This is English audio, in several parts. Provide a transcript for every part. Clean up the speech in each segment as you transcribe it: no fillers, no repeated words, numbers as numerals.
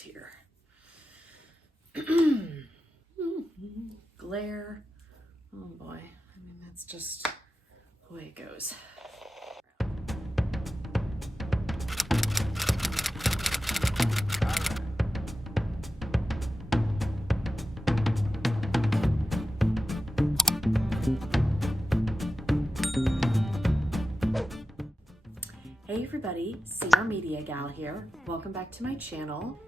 here. Glare. Oh boy. I mean, that's just the way it goes. Hey everybody, CR Media Gal here. Welcome back to my channel.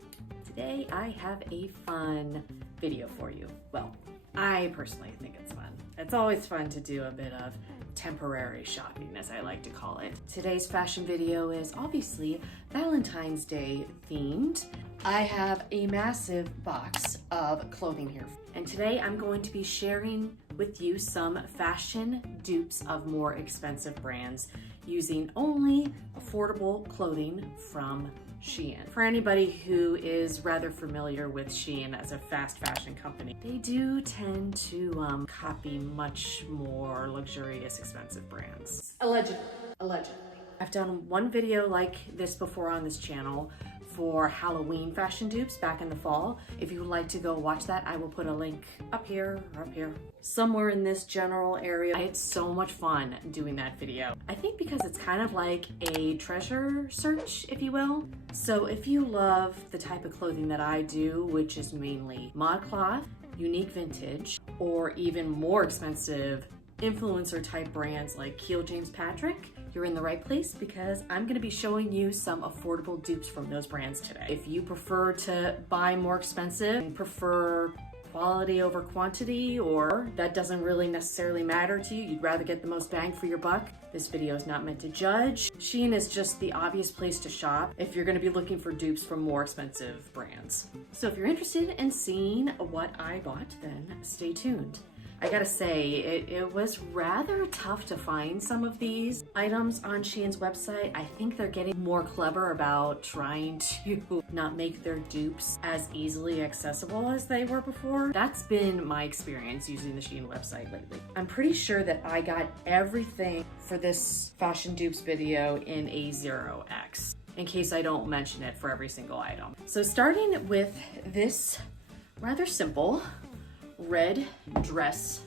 Today I have a fun video for you. Well, I personally think it's fun. It's always fun to do a bit of temporary shopping, as I like to call it. Today's fashion video is obviously Valentine's Day themed. I have a massive box of clothing here. And today I'm going to be sharing with you some fashion dupes of more expensive brands using only affordable clothing from Shein. For anybody who is rather familiar with Shein as a fast fashion company, they do tend to copy much more luxurious, expensive brands. Allegedly. I've done one video like this before on this channel for Halloween fashion dupes back in the fall. If you would like to go watch that, I will put a link up here or up here, somewhere in this general area. I had so much fun doing that video. I think because it's kind of like a treasure search, if you will. So if you love the type of clothing that I do, which is mainly ModCloth, unique vintage, or even more expensive influencer type brands like Kiel James Patrick, you're in the right place because I'm gonna be showing you some affordable dupes from those brands today. If you prefer to buy more expensive and prefer quality over quantity, or that doesn't really necessarily matter to you, you'd rather get the most bang for your buck, this video is not meant to judge. Shein is just the obvious place to shop if you're gonna be looking for dupes from more expensive brands. So if you're interested in seeing what I bought, then stay tuned. I gotta say, it was rather tough to find some of these items on Shein's website. I think they're getting more clever about trying to not make their dupes as easily accessible as they were before. That's been my experience using the Shein website lately. I'm pretty sure that I got everything for this fashion dupes video in a 0x, in case I don't mention it for every single item. So starting with this rather simple red dress.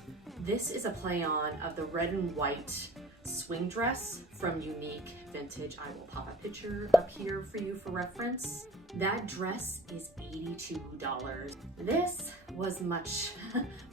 This is a play on of the red and white swing dress from Unique Vintage. I will pop a picture up here for you for reference. That dress is $82. This was much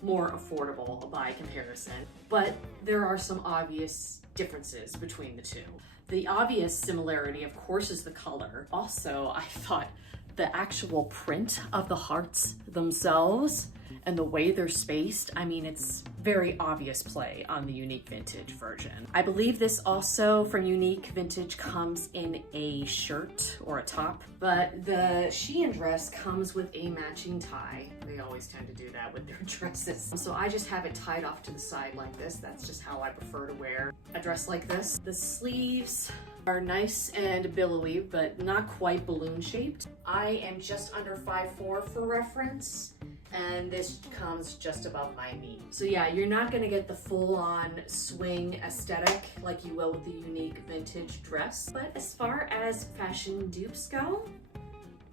more affordable by comparison, but there are some obvious differences between the two. The obvious similarity, of course, is the color. Also, I thought the actual print of the hearts themselves and the way they're spaced, I mean, it's very obvious play on the Unique Vintage version. I believe this also from Unique Vintage comes in a shirt or a top, but the Shein dress comes with a matching tie. They always tend to do that with their dresses. So I just have it tied off to the side like this. That's just how I prefer to wear a dress like this. The sleeves are nice and billowy, but not quite balloon shaped. I am just under 5'4" for reference, and this comes just above my knee. So yeah, you're not gonna get the full-on swing aesthetic like you will with the Unique Vintage dress, but as far as fashion dupes go,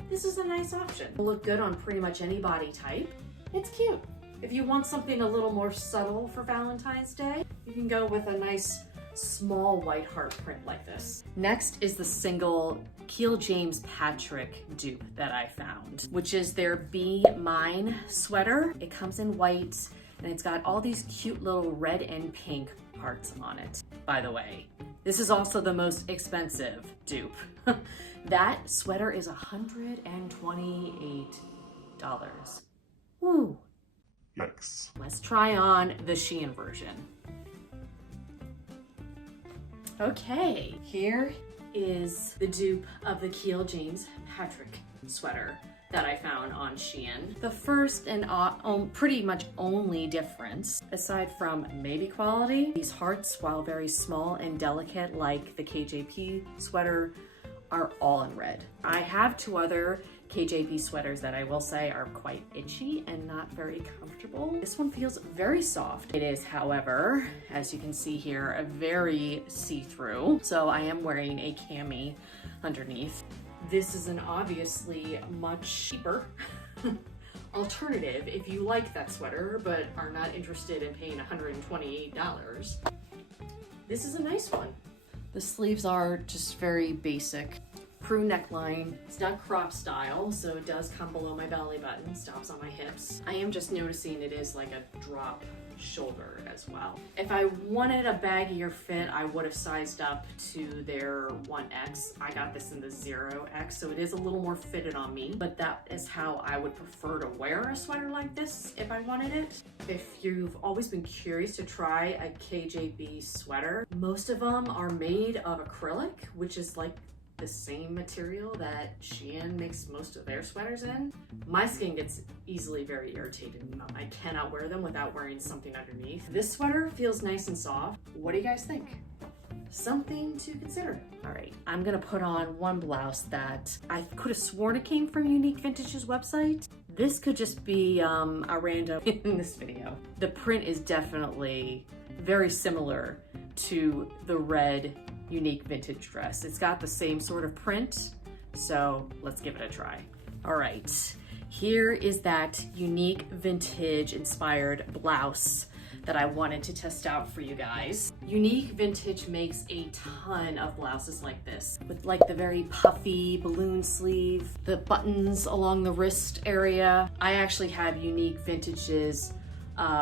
this is a nice option. It'll look good on pretty much any body type. It's cute. If you want something a little more subtle for Valentine's Day, you can go with a nice small white heart print like this. Next is the single Kiel James Patrick dupe that I found, which is their Be Mine sweater. It comes in white and it's got all these cute little red and pink hearts on it. By the way, this is also the most expensive dupe. That sweater is $128. Woo. Yikes. Let's try on the Shein version. Okay, here is the dupe of the Kiel James Patrick sweater that I found on Shein. The first and pretty much only difference, aside from maybe quality, these hearts, while very small and delicate like the KJP sweater, are all in red. I have two other KJP sweaters that I will say are quite itchy and not very comfortable. This one feels very soft. It is, however, as you can see here, a very see-through. So I am wearing a cami underneath. this is an obviously much cheaper alternative if you like that sweater but are not interested in paying $128. This is a nice one. The sleeves are just very basic. Crew neckline. It's not crop style, so it does come below my belly button, stops on my hips. I am just noticing it is like a drop shoulder as well. If I wanted a baggier fit, I would have sized up to their 1X. I got this in the 0X, so it is a little more fitted on me, but that is how I would prefer to wear a sweater like this if I wanted it. If you've always been curious to try a KJB sweater, most of them are made of acrylic, which is like the same material that Shein makes most of their sweaters in. My skin gets easily very irritated. I cannot wear them without wearing something underneath. This sweater feels nice and soft. What do you guys think? Something to consider. All right, I'm gonna put on one blouse that I could have sworn it came from Unique Vintage's website. This could just be a random in this video. The print is definitely very similar to the red Unique Vintage dress. It's got the same sort of print, so let's give it a try. All right, here is that Unique Vintage inspired blouse that I wanted to test out for you guys. Unique Vintage makes a ton of blouses like this, with like the very puffy balloon sleeve, the buttons along the wrist area. I actually have Unique Vintage's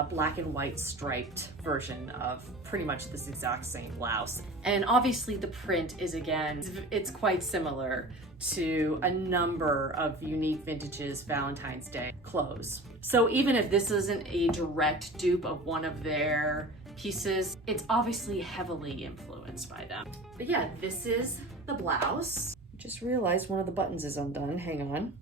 black and white striped version of pretty much this exact same blouse. And obviously the print is, again, it's quite similar to a number of Unique Vintage's Valentine's Day clothes. So even if this isn't a direct dupe of one of their pieces, it's obviously heavily influenced by them. But yeah, this is the blouse. Just realized one of the buttons is undone, hang on.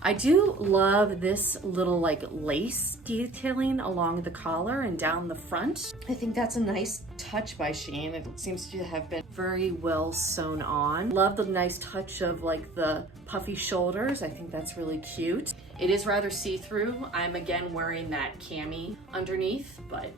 I do love this little like lace detailing along the collar and down the front. I think that's a nice touch by Shein. It seems to have been very well sewn on. Love the nice touch of like the puffy shoulders. I think that's really cute. It is rather see-through. I'm again wearing that cami underneath, but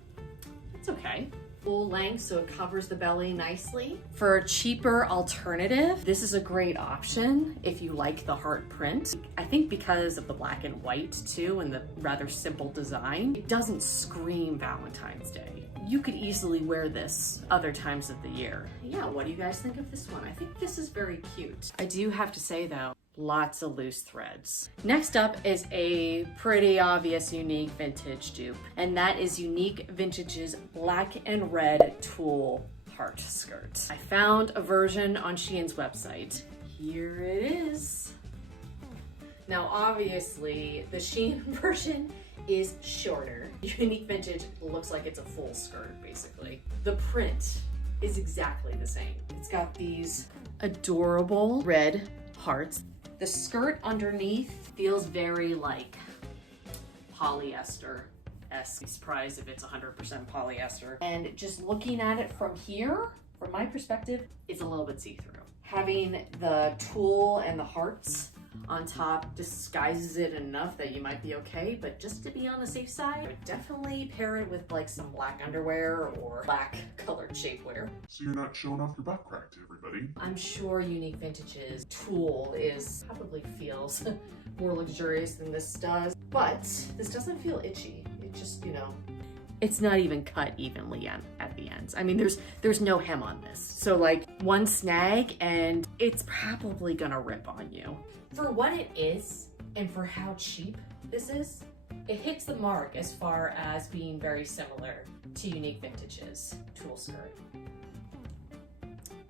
it's okay. Full length, so it covers the belly nicely. For a cheaper alternative, this is a great option if you like the heart print. I think because of the black and white too and the rather simple design, it doesn't scream Valentine's Day. You could easily wear this other times of the year. Yeah, what do you guys think of this one? I think this is very cute. I do have to say though, lots of loose threads. Next up is a pretty obvious Unique Vintage dupe, and that is Unique Vintage's black and red tulle heart skirt. I found a version on Shein's website. Here it is. Now obviously the Shein version is shorter. Unique Vintage looks like it's a full skirt basically. The print is exactly the same. It's got these adorable red hearts. The skirt underneath feels very like polyester-esque. Surprised if it's 100% polyester. And just looking at it from here, from my perspective, it's a little bit see-through. Having the tulle and the hearts on top disguises it enough that you might be okay, but just to be on the safe side, I would definitely pair it with like some black underwear or black colored shapewear. So you're not showing off your butt crack to everybody. I'm sure Unique Vintage's tulle probably feels more luxurious than this does, but this doesn't feel itchy. It just, you know, it's not even cut evenly at the ends. I mean, there's no hem on this. So like one snag and it's probably gonna rip on you. For what it is and for how cheap this is, it hits the mark as far as being very similar to Unique Vintage's tulle skirt.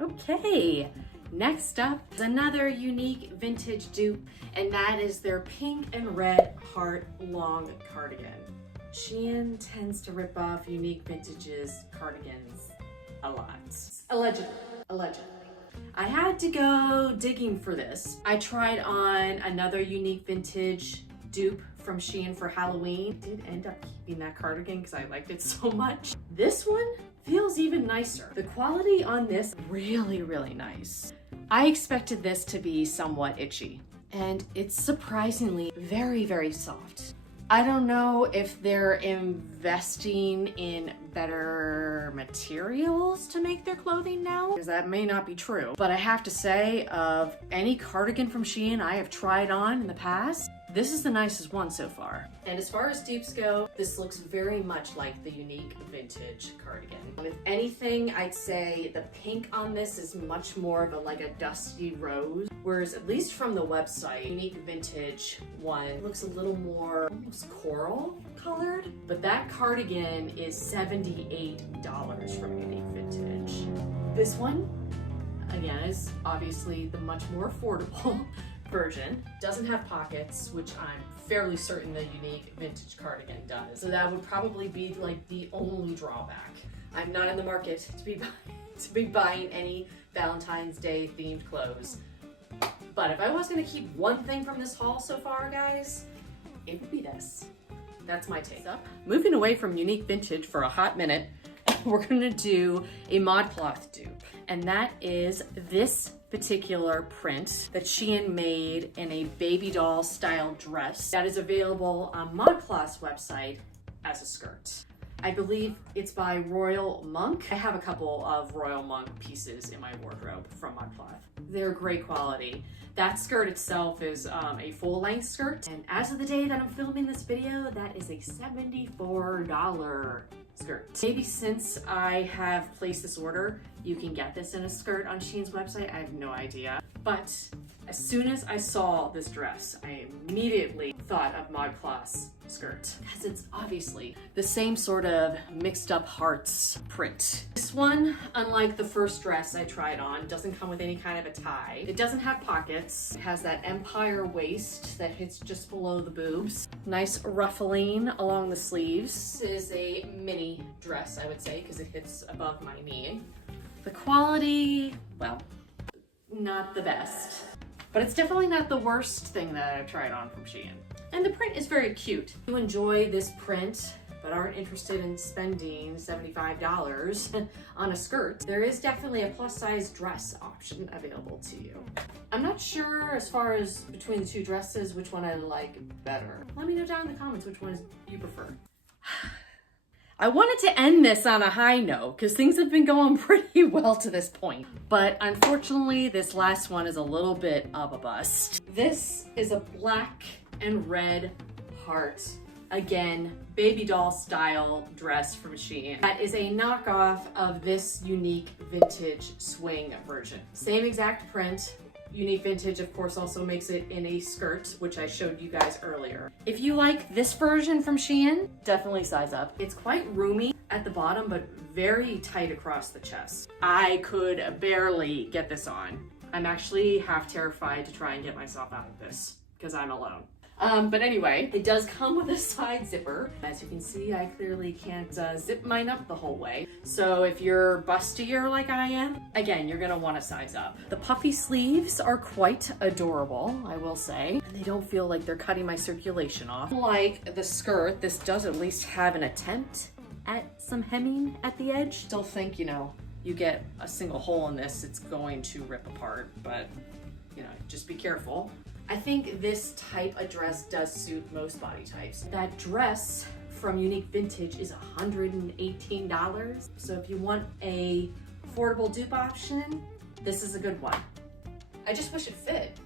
Okay, next up is another Unique Vintage dupe, and that is their pink and red heart long cardigan. Shein tends to rip off Unique Vintage's cardigans a lot. Allegedly. I had to go digging for this. I tried on another Unique Vintage dupe from Shein for Halloween. I did end up keeping that cardigan because I liked it so much. This one feels even nicer. The quality on this, really, really nice. I expected this to be somewhat itchy, and it's surprisingly very, very soft. I don't know if they're investing in better materials to make their clothing now, because that may not be true. But I have to say, of any cardigan from Shein I have tried on in the past, this is the nicest one so far. And as far as dupes go, this looks very much like the unique vintage cardigan. If anything, I'd say the pink on this is much more of like a dusty rose, whereas at least from the website, unique vintage one looks a little more almost coral colored. But that cardigan is $78 from Unique Vintage. This one, again, is obviously the much more affordable version. Doesn't have pockets, which I'm fairly certain the Unique Vintage cardigan does. So that would probably be like the only drawback. I'm not in the market to be buying any Valentine's Day themed clothes. But if I was gonna keep one thing from this haul so far, guys, it would be this. That's my take. Moving away from Unique Vintage for a hot minute, we're gonna do a ModCloth dupe. And that is this particular print that Shein made in a baby doll style dress that is available on ModCloth's website as a skirt. I believe it's by Royal Monk. I have a couple of Royal Monk pieces in my wardrobe from ModCloth. They're great quality. That skirt itself is a full-length skirt, and as of the day that I'm filming this video, that is a $74 skirt. Maybe since I have placed this order, you can get this in a skirt on Shein's website. I have no idea. But as soon as I saw this dress, I immediately thought of ModCloth's skirt, because it's obviously the same sort of mixed up hearts print. This one, unlike the first dress I tried on, doesn't come with any kind of a tie. It doesn't have pockets. It has that empire waist that hits just below the boobs. Nice ruffling along the sleeves. This is a mini dress, I would say, because it hits above my knee. The quality, well, not the best, but it's definitely not the worst thing that I've tried on from Shein. And the print is very cute. If you enjoy this print but aren't interested in spending $75 on a skirt, there is definitely a plus size dress option available to you. I'm not sure as far as between the two dresses which one I like better. Let me know down in the comments which one you prefer. I wanted to end this on a high note because things have been going pretty well to this point. But unfortunately, this last one is a little bit of a bust. This is a black and red heart. Again, baby doll style dress from Shein. That is a knockoff of this Unique Vintage swing version. Same exact print. Unique Vintage, of course, also makes it in a skirt, which I showed you guys earlier. If you like this version from Shein, definitely size up. It's quite roomy at the bottom, but very tight across the chest. I could barely get this on. I'm actually half terrified to try and get myself out of this because I'm alone. But anyway, it does come with a side zipper. As you can see, I clearly can't zip mine up the whole way. So if you're bustier like I am, again, you're gonna wanna size up. The puffy sleeves are quite adorable, I will say. And they don't feel like they're cutting my circulation off. Like the skirt, this does at least have an attempt at some hemming at the edge. Still think, you know, you get a single hole in this, it's going to rip apart, but you know, just be careful. I think this type of dress does suit most body types. That dress from Unique Vintage is $118. So if you want a affordable dupe option, this is a good one. I just wish it fit.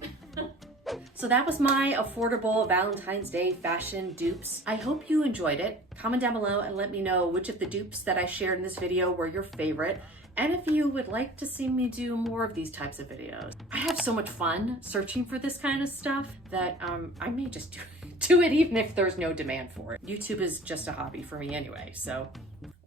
So that was my affordable Valentine's Day fashion dupes. I hope you enjoyed it. Comment down below and let me know which of the dupes that I shared in this video were your favorite. And if you would like to see me do more of these types of videos. I have so much fun searching for this kind of stuff that I may just do it even if there's no demand for it. YouTube is just a hobby for me anyway, so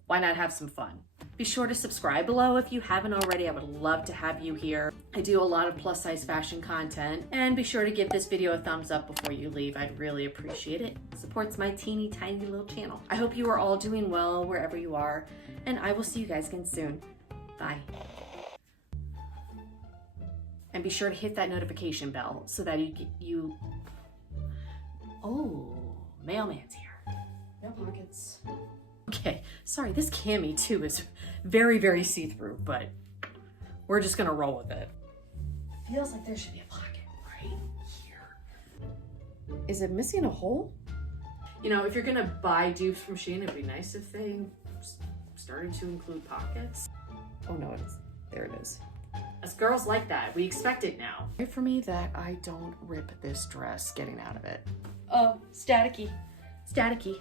why not have some fun? Be sure to subscribe below if you haven't already. I would love to have you here. I do a lot of plus size fashion content, and be sure to give this video a thumbs up before you leave. I'd really appreciate it. It supports my teeny tiny little channel. I hope you are all doing well wherever you are, and I will see you guys again soon. Bye. And be sure to hit that notification bell so that you oh, mailman's here. No pockets. Okay, sorry, this cami too is very, very see-through, but we're just gonna roll with it. Feels like there should be a pocket right here. Is it missing a hole? You know, if you're gonna buy dupes from Shein, it'd be nice if they started to include pockets. Oh no, there it is. Us girls like that. We expect it now. Pray for me that I don't rip this dress getting out of it. Oh, staticky. Staticky.